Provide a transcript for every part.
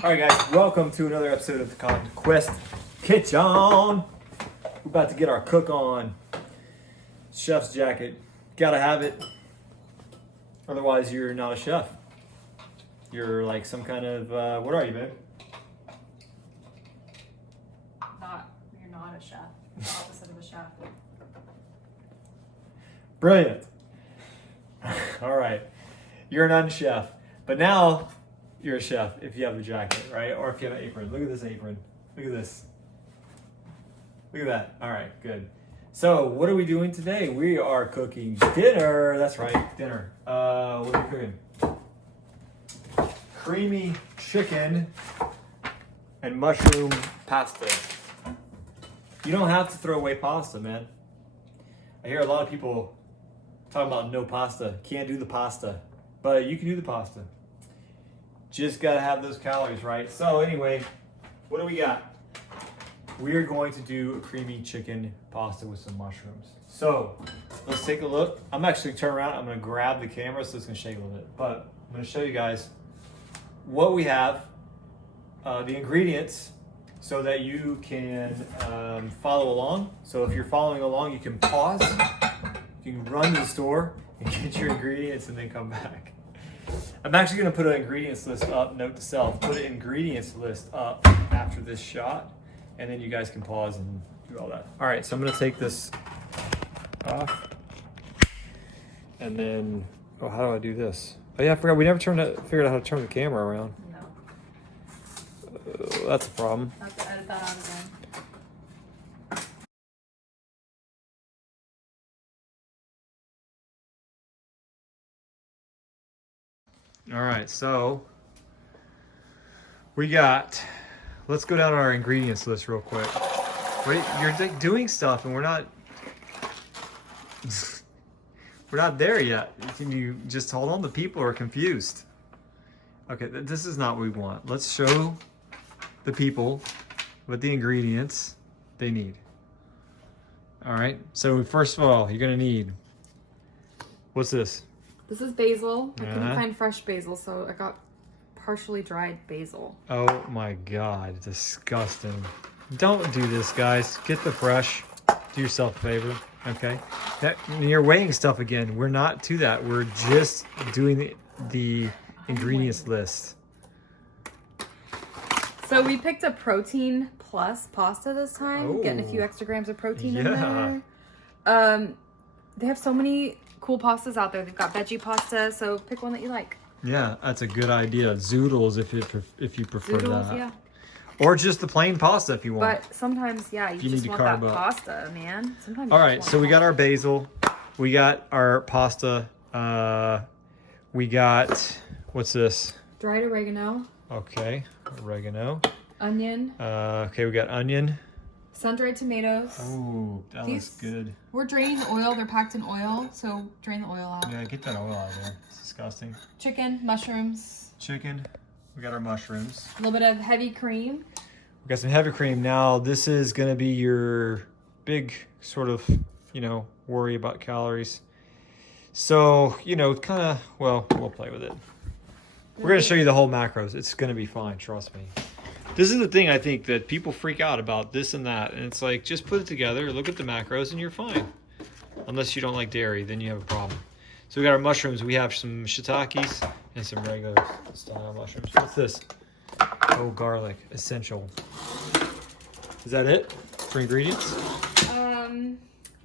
All right, guys, welcome to another episode of the Conquest Kitchen. We're about to get our cook on. Chef's jacket. Gotta have it. Otherwise, you're not a chef. You're like some kind of, what are you, babe? You're not a chef. You're the opposite of a chef. Brilliant. All right. You're an unchef. But now, you're a chef if you have a jacket, right? Or if you have an apron. Look at this apron. Look at this. Look at that. All right, good. So, what are we doing today? We are cooking dinner. That's right, dinner. What are we cooking? Creamy chicken and mushroom pasta. You don't have to throw away pasta, man. I hear a lot of people talking about no pasta. Can't do the pasta. But you can do the pasta. Just gotta have those calories, right? So anyway, what do we got? We are going to do a creamy chicken pasta with some mushrooms. So let's take a look. I'm actually gonna turn around. I'm gonna grab the camera so it's gonna shake a little bit. But I'm gonna show you guys what we have, the ingredients, so that you can follow along. So if you're following along, you can pause. You can run to the store and get your ingredients and then come back. I'm actually going to put an ingredients list up, note to self, put an ingredients list up after this shot, and then you guys can pause and do all that. All right, so I'm going to take this off, and then, oh, how do I do this? Oh yeah, I forgot, we never figured out how to turn the camera around. No. That's a problem. I have to edit that out again. All right, so we got, let's go down our ingredients list real quick. Wait, you're like doing stuff and we're not there yet. Can you just hold on? The people are confused. Okay, this is not what we want. Let's show the people what the ingredients they need. All right, so first of all, you're gonna need, what's this? This is basil. I couldn't Uh-huh. find fresh basil, so I got partially dried basil. Oh my God, disgusting. Don't do this, guys. Get the fresh. Do yourself a favor, okay? You're weighing stuff again. We're not to that. We're just doing the ingredients list. So we picked a protein plus pasta this time, getting a few extra grams of protein in there. They have so many cool pastas out there. They've got veggie pasta, so pick one that you like. Yeah, that's a good idea. Zoodles if you prefer Zoodles, that. yeah. Or just the plain pasta if you want. But sometimes, yeah, you just need to want that carb up. pasta, man. Sometimes. All right, so we got our basil. We got our pasta. We got, what's this? Dried oregano. Okay, oregano. Onion. Okay, we got onion. Sun-dried tomatoes. Oh, that looks good. We're draining the oil. They're packed in oil, so drain the oil out. Yeah, get that oil out of there. It's disgusting. Chicken, mushrooms, Chicken. We got our mushrooms. a little bit of heavy cream. We got some heavy cream. Now, this is going to be your big sort of, worry about calories. So, kind of, well, we'll play with it. We're going to show you the whole macros. It's going to be fine. Trust me. This is the thing I think that people freak out about, this and that. And it's like, just put it together, look at the macros, and you're fine. Unless you don't like dairy, then you have a problem. So we got our mushrooms. We have some shiitakes and some regular style mushrooms. What's this? Oh, garlic. Essential. Is that it for ingredients?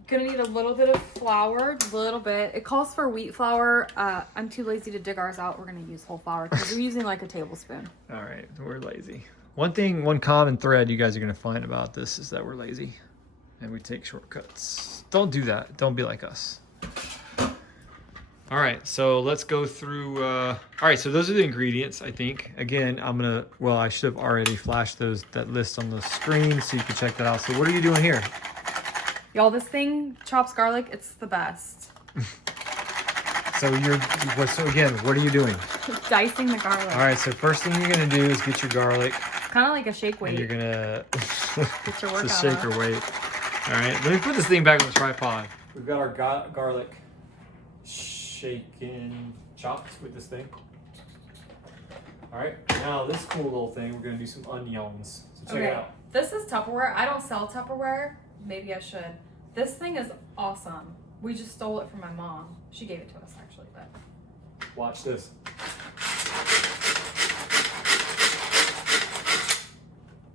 Gonna need a little bit of flour, a little bit. It calls for wheat flour. I'm too lazy to dig ours out. We're gonna use whole flour because we're using like a tablespoon. All right, we're lazy. One common thread you guys are gonna find about this is that we're lazy and we take shortcuts. Don't do that. Don't be like us. All right, so let's go through. All right, so those are the ingredients. I think again, I should have already flashed that list on the screen so you can check that out. So what are you doing here? Y'all, this thing chops garlic. It's the best. So again, what are you doing? Dicing the garlic. All right, so first thing you're gonna do is get your garlic. Kind of like a shake weight. And you're gonna Get your workout just shake up. your weight. All right, let me put this thing back on the tripod. We've got our garlic shaken chopped with this thing. All right, now this cool little thing, we're gonna do some onions. So check it out. This is Tupperware. I don't sell Tupperware. Maybe I should. This thing is awesome. We just stole it from my mom. She gave it to us actually, but. Watch this.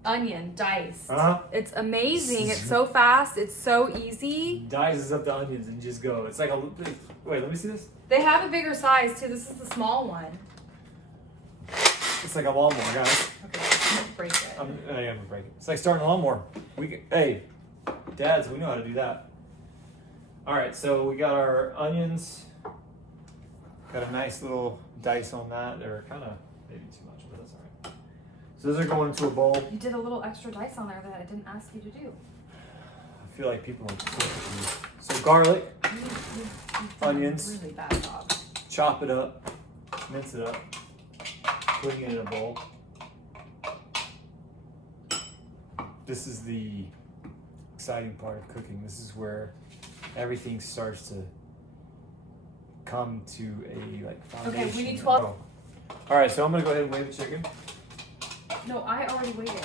Onion diced. Uh-huh. It's amazing. It's so fast. It's so easy. Dices up the onions and just go. It's like a. Wait, let me see this. They have a bigger size too. This is the small one. It's like a lawnmower, guys. Okay, I'm gonna break it. I am gonna break it. It's like starting a lawnmower. Hey, dads, we know how to do that. All right, so we got our onions. Got a nice little dice on that. They're kind of maybe too much, but that's all right. So those are going into a bowl. You did a little extra dice on there that I didn't ask you to do. I feel like people want to cook with me. So garlic, You've done onions. a really bad job. Chop it up, mince it up, putting it in a bowl. This is the exciting part of cooking. This is where everything starts to come to a like foundation. Okay, we need 12. All right, so I'm gonna go ahead and weigh the chicken. No, I already weighed it.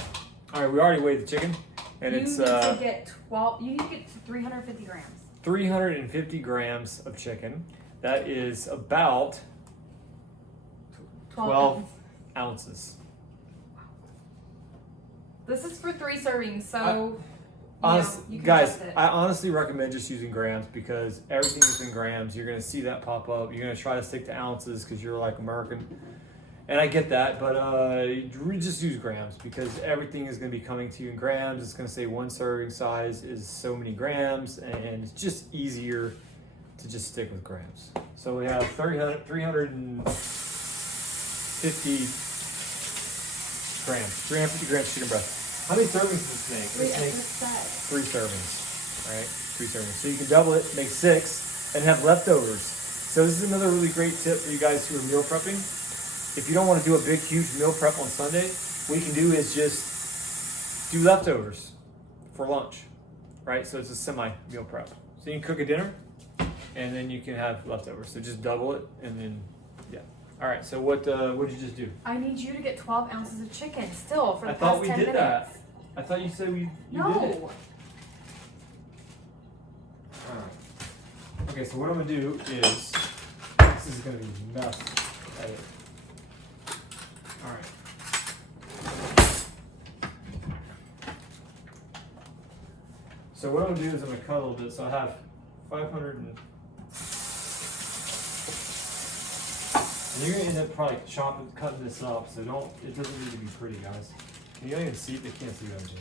All right, we already weighed the chicken, and you it's need to get 12. You need to get to 350 grams. 350 grams of chicken. That is about 12 ounces. This is for 3 servings, so you can Guys, adjust it. I honestly recommend just using grams because everything is in grams. You're gonna see that pop up. You're gonna try to stick to ounces because you're like American, and I get that. But just use grams because everything is gonna be coming to you in grams. It's gonna say 1 serving size is so many grams, and it's just easier to just stick with grams. So we have 350 grams. 350 grams chicken breast. How many servings does this make? Wait, This I makes just said. 3 servings, right? 3 servings. So you can double it, make 6, and have leftovers. So this is another really great tip for you guys who are meal prepping. If you don't want to do a big, huge meal prep on Sunday, what you can do is just do leftovers for lunch, right? So it's a semi-meal prep. So you can cook a dinner, and then you can have leftovers. So just double it, and then, yeah. All right, so what did you just do? I need you to get 12 ounces of chicken still for the I thought past we 10 did minutes. that. I thought you said you No. did it. Alright. Okay, so what I'm gonna do is this is gonna be mess. Edit. Alright. So what I'm gonna do is I'm gonna cut a little bit. So I have 500 and you're gonna end up probably cutting this up. So it doesn't need to be pretty, guys. You don't even see, they can't see that much.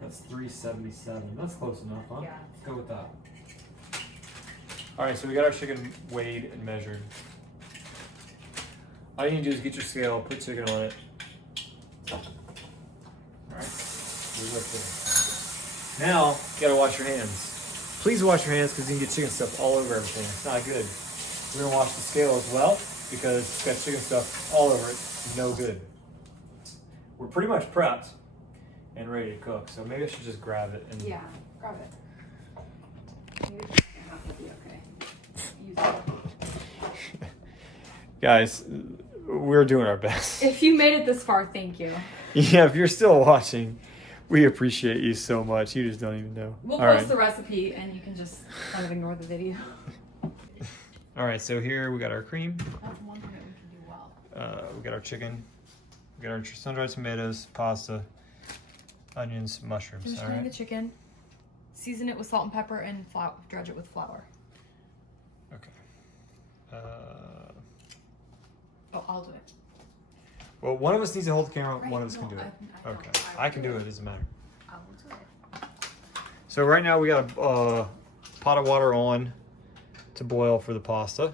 That's 377. That's close enough, huh? Yeah. Let's go with that. All right, so we got our chicken weighed and measured. All you need to do is get your scale, put chicken on it. All right, we lift it. Now, you gotta wash your hands. Please wash your hands because you can get chicken stuff all over everything. It's not good. We're gonna wash the scale as well because it's got chicken stuff all over it. No good. We're pretty much prepped and ready to cook. So maybe I should just grab it and Yeah, grab it. Maybe the second half will be okay. Use it. guys, we're doing our best. If you made it this far, thank you. Yeah, if you're still watching, we appreciate you so much. You just don't even know. We'll All post right. the recipe and you can just kind of ignore the video. All right, so here we got our cream. That's one thing that we can do well. We got our chicken. We got our sun-dried tomatoes, pasta, onions, mushrooms. Just All drain the right. chicken, season it with salt and pepper, and dredge it with flour. Okay. Oh, I'll do it. Well, one of us needs to hold the camera. Right, One of us can no, do it. I Okay. don't. I can do it. Doesn't matter. I will do it. So right now we got a pot of water on to boil for the pasta. A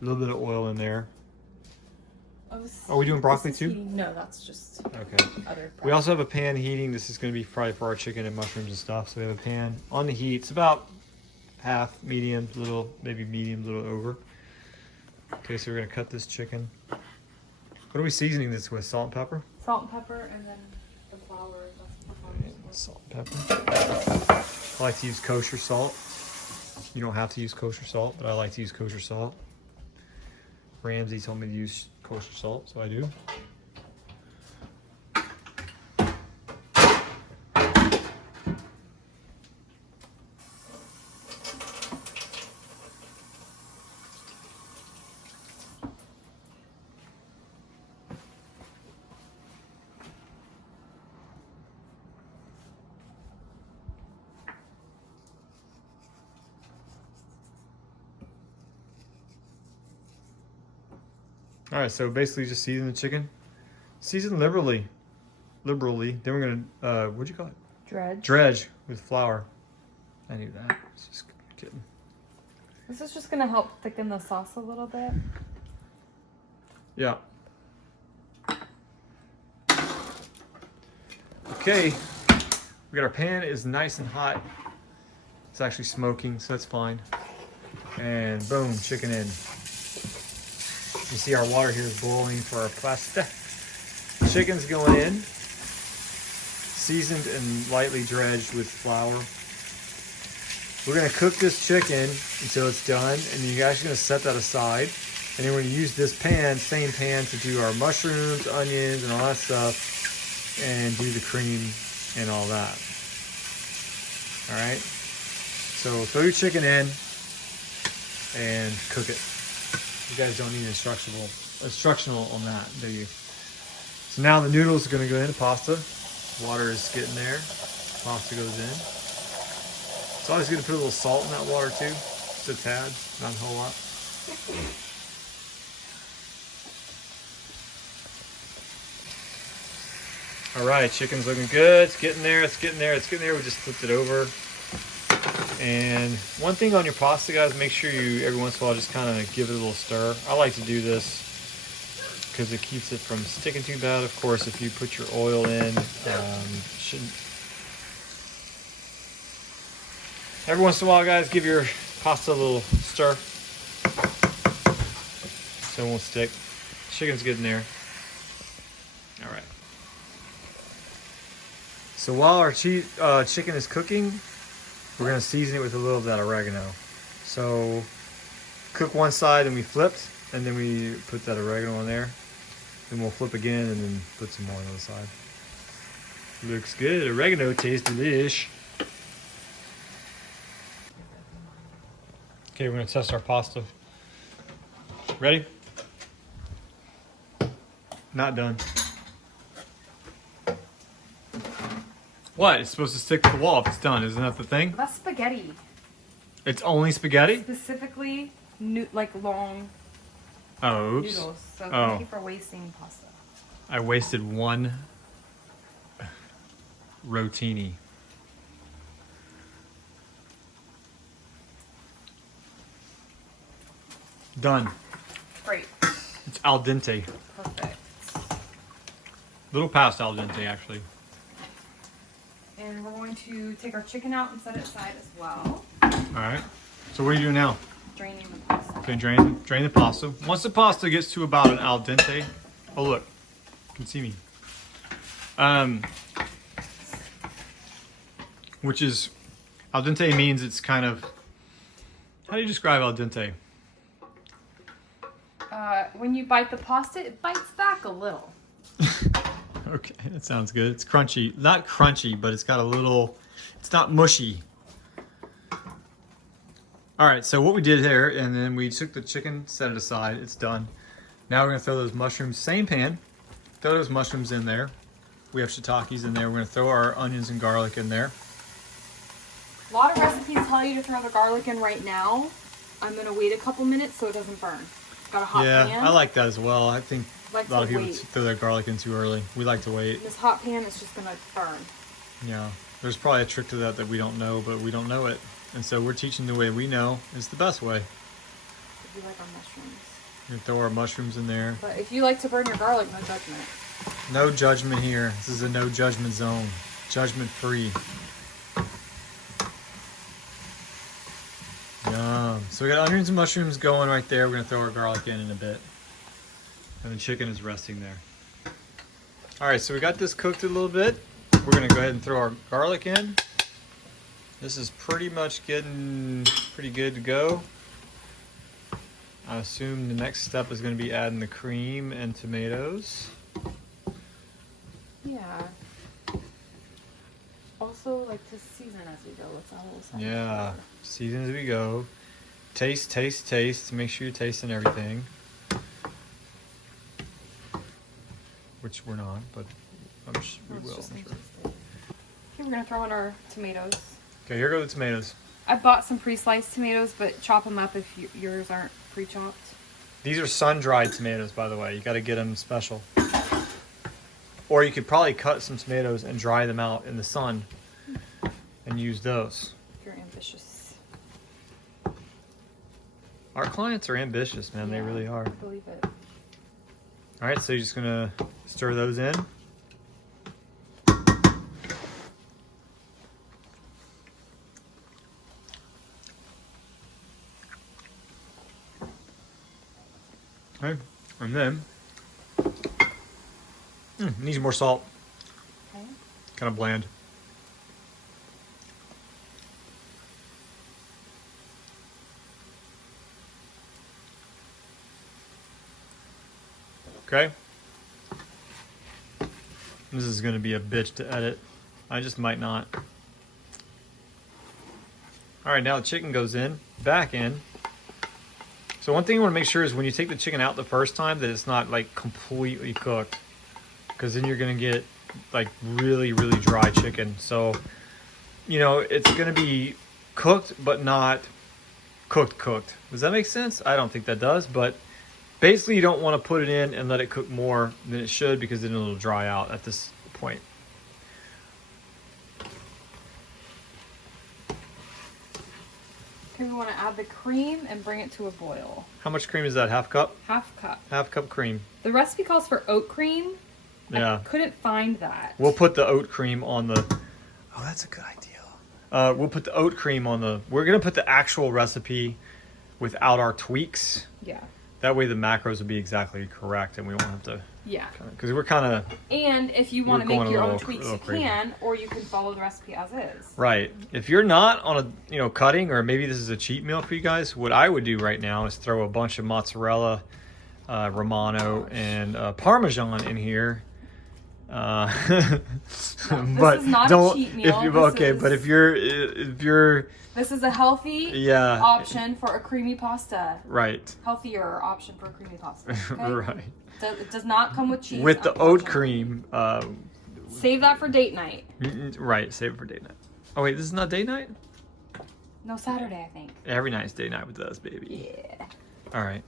little bit of oil in there. Are we doing broccoli too? No, that's just Okay. other. We also have a pan heating. This is going to be probably for our chicken and mushrooms and stuff. So we have a pan on the heat. It's about half medium, maybe medium, little over. Okay, so we're going to cut this chicken. What are we seasoning this with? Salt and pepper? Salt and pepper, and then the flour. Salt and pepper. I like to use kosher salt. You don't have to use kosher salt, but I like to use kosher salt. Ramsey told me to use kosher salt, so I do. All right, so basically just season the chicken. Season liberally. Then we're gonna, what'd you call it? Dredge. Dredge with flour. I knew that. Just kidding. This is just gonna help thicken the sauce a little bit. Yeah. Okay, we got our pan is nice and hot. It's actually smoking, so that's fine. And boom, chicken in. You see our water here is boiling for our pasta. Chicken's going in, seasoned and lightly dredged with flour. We're gonna cook this chicken until it's done, and you're actually gonna set that aside. And then we're gonna use this pan, same pan, to do our mushrooms, onions, and all that stuff, and do the cream and all that. All right. So throw your chicken in and cook it. You guys don't need instructional on that, do you? So now the noodles are gonna go in the pasta. Water is getting there. Pasta goes in. It's always good to put a little salt in that water too. Just a tad, not a whole lot. All right, chicken's looking good. It's getting there, it's getting there, it's getting there. We just flipped it over. And one thing on your pasta, guys, make sure you every once in a while just kind of give it a little stir. I like to do this because it keeps it from sticking too bad. Of course, if you put your oil in, shouldn't. Every once in a while, guys, give your pasta a little stir so it won't stick. Chicken's getting there. All right. So while our chicken is cooking, we're gonna season it with a little of that oregano. So cook one side and we flipped, and then we put that oregano on there. Then we'll flip again and then put some more on the other side. Looks good. Oregano tastes delish. Okay, we're gonna test our pasta. Ready? Not done. What? It's supposed to stick to the wall if it's done. Isn't that the thing? That's spaghetti. It's only spaghetti? Specifically, like long Oh, oops. noodles. So Oh. thank you for wasting pasta. I wasted one rotini. Done. Great. It's al dente. Perfect. Little past al dente, actually. And we're going to take our chicken out and set it aside as well. All right. So what are you doing now? Draining the pasta. Okay, drain the pasta. Once the pasta gets to about an al dente, oh look, you can see me. Which is, al dente means it's kind of, how do you describe al dente? When you bite the pasta, it bites back a little. Okay, that sounds good. It's crunchy. Not crunchy, but it's got a little, it's not mushy. All right, so what we did here, and then we took the chicken, set it aside, it's done. Now we're gonna throw those mushrooms, same pan, throw those mushrooms in there. We have shiitakes in there. We're gonna throw our onions and garlic in there. A lot of recipes tell you to throw the garlic in right now. I'm gonna wait a couple minutes so it doesn't burn. Got a hot pan. Yeah, I like that as well. I think Like a lot to of people wait. throw their garlic in too early. We like to wait. This hot pan is just gonna burn. Yeah, there's probably a trick to that we don't know, but we don't know it. And so we're teaching the way we know is the best way. If you like our mushrooms. We throw our mushrooms in there. But if you like to burn your garlic, no judgment. No judgment here. This is a no judgment zone. Judgment free. Yum. So we got onions and mushrooms going right there. We're gonna throw our garlic in a bit. And the chicken is resting there. All right, so we got this cooked a little bit. We're gonna go ahead and throw our garlic in. This is pretty much getting pretty good to go. I assume the next step is going to be adding the cream and tomatoes. Yeah. Also, like to season as we go. Let's add a little salt. Yeah, season as we go. Taste, taste, taste. Make sure you're tasting everything. Which we're not, but we will. I'm sure. Okay, we're gonna throw in our tomatoes. Okay, here go the tomatoes. I bought some pre-sliced tomatoes, but chop them up if yours aren't pre-chopped. These are sun-dried tomatoes, by the way. You got to get them special. Or you could probably cut some tomatoes and dry them out in the sun and use those. You're ambitious. Our clients are ambitious, man. Yeah, They really are. I believe it. All right, so you're just gonna stir those in. Okay, and then needs more salt. Okay. Kind of bland. Okay. This is going to be a bitch to edit. I just might not. All right, now the chicken goes in, back in. So one thing you want to make sure is when you take the chicken out the first time that it's not like completely cooked, because then you're going to get like really, really dry chicken. So, you know, it's going to be cooked, but not cooked. Does that make sense? I don't think that does, but basically you don't want to put it in and let it cook more than it should, because then it'll dry out at this point. Okay, we want to add the cream and bring it to a boil. How much cream is that? Half cup? Half cup. Half cup cream. The recipe calls for oat cream. Yeah. I couldn't find that. We'll put the oat cream on the... Oh, that's a good idea. We'll put the oat cream on the... We're going to put the actual recipe without our tweaks. Yeah. That way the macros will be exactly correct and we won't have to... Yeah. Because we're kind of... And if you want to We're make going your a own little- tweaks, little you crazy. can, or you can follow the recipe as is. Right. If you're not on a, cutting, or maybe this is a cheat meal for you guys, what I would do right now is throw a bunch of mozzarella, Romano, and Parmesan in here. This but is not a don't, cheat meal. If you, This okay, is- but if you're, This is a healthy yeah, option for a creamy pasta. right, Healthier option for a creamy pasta. Okay? right. It does not come with cheese. With the oat unfortunately. cream, Save that for date night. right, save it for date night. Oh wait, this is not date night? No, Saturday, I think. Every night's date night with us, baby. Yeah. All right.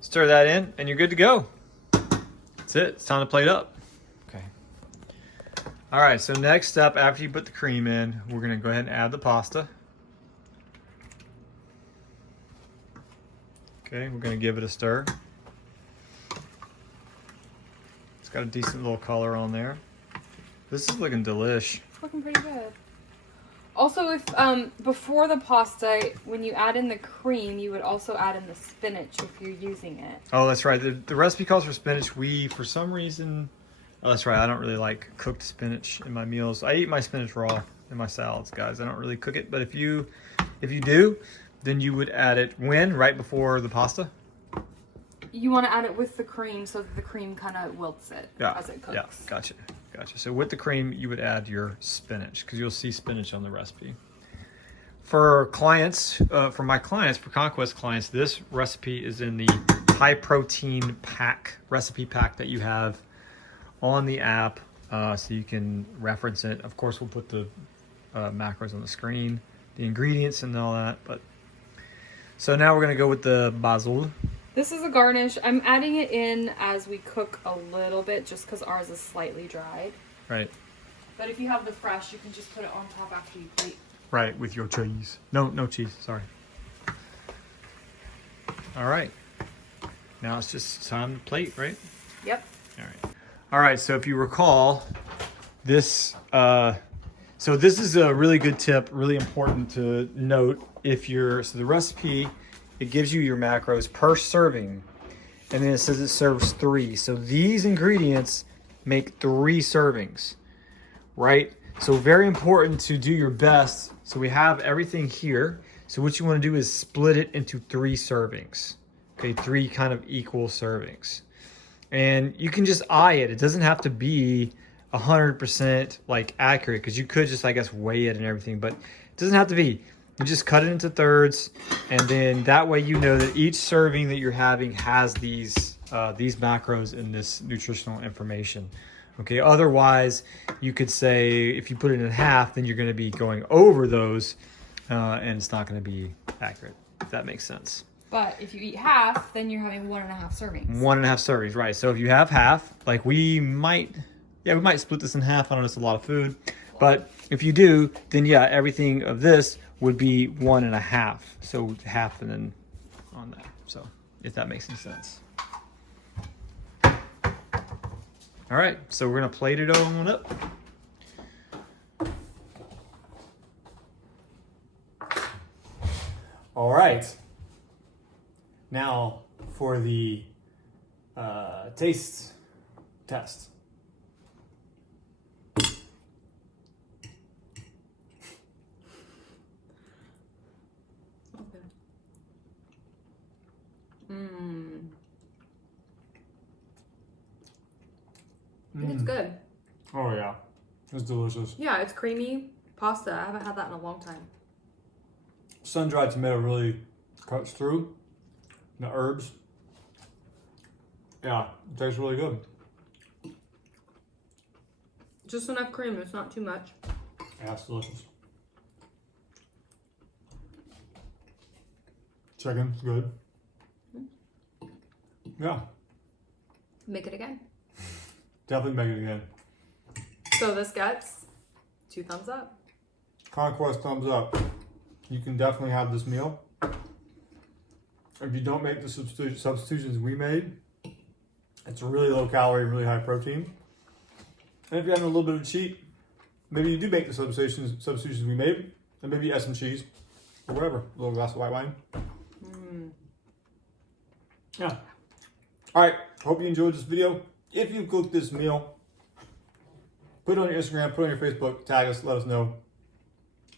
Stir that in, and you're good to go. That's it. It's time to plate up. Okay. All right, so next step, after you put the cream in, we're going to go ahead and add the pasta. Okay, we're going to give it a stir. It's got a decent little color on there. This is looking delish. It's looking pretty good. Also, if before the pasta, when you add in the cream, you would also add in the spinach if you're using it. Oh, that's right. The recipe calls for spinach. We, for some reason... Oh, that's right. I don't really like cooked spinach in my meals. I eat my spinach raw in my salads, guys. I don't really cook it. But if you do, then you would add it when? Right before the pasta? You want to add it with the cream so that the cream kind of wilts it as it cooks. Yeah, gotcha. So with the cream, you would add your spinach, because you'll see spinach on the recipe. For clients, for my clients, for Conquest clients, this recipe is in the high protein recipe pack that you have on the app, so you can reference it. Of course, we'll put the macros on the screen, the ingredients and all that. But so now we're gonna go with the basil. This is a garnish. I'm adding it in as we cook a little bit, just because ours is slightly dried. Right. But if you have the fresh, you can just put it on top after you plate. Right, with your cheese. No cheese, sorry. All right. Now it's just time to plate, right? Yep. All right, so if you recall, this this is a really good tip, really important to note. So the recipe, it gives you your macros per serving, and then it says it serves 3. So these ingredients make 3 servings, right? So very important to do your best. So we have everything here. So what you want to do is split it into 3 servings. Okay, 3 kind of equal servings. And you can just eye it. It doesn't have to be 100% like accurate, because you could just, I guess, weigh it and everything, but it doesn't have to be. You just cut it into thirds, and then that way you know that each serving that you're having has these macros and this nutritional information. Okay, otherwise you could say if you put it in half, then you're going to be going over those, and it's not going to be accurate, if that makes sense. But if you eat half, then you're having 1.5 servings. 1.5 servings, right? So if you have half, like we might split this in half. I don't know, it's a lot of food, but if you do, then yeah, everything of this would be 1.5. So half and then on that. So if that makes any sense. All right, so we're gonna plate it on up. All right. Now for the taste test. Okay. Mmm. I think it's good. Oh yeah, it's delicious. Yeah, it's creamy pasta. I haven't had that in a long time. Sun-dried tomato really cuts through the herbs. Yeah, it tastes really good. Just enough cream. It's not too much. Yeah, it's delicious. Chicken's good. Yeah, Make it again. definitely make it again. So this gets 2 thumbs up. Conquest thumbs up. You can definitely have this meal. If you don't make the substitutions we made, it's really low calorie, really high protein. And if you're having a little bit of a cheat, maybe you do make the substitutions we made, and maybe you add some cheese or whatever, a little glass of white wine. Yeah. All right. Hope you enjoyed this video. If you cooked this meal, put it on your Instagram, put it on your Facebook, tag us, let us know.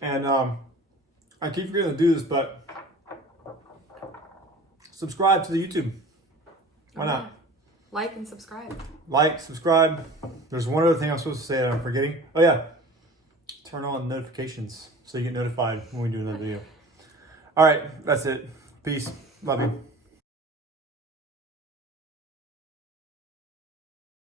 And I keep forgetting to do this, but subscribe to the YouTube. Why not? Like and subscribe. Like, subscribe. There's one other thing I'm supposed to say that I'm forgetting. Oh yeah, turn on notifications so you get notified when we do another video. All right, that's it. Peace. Love you.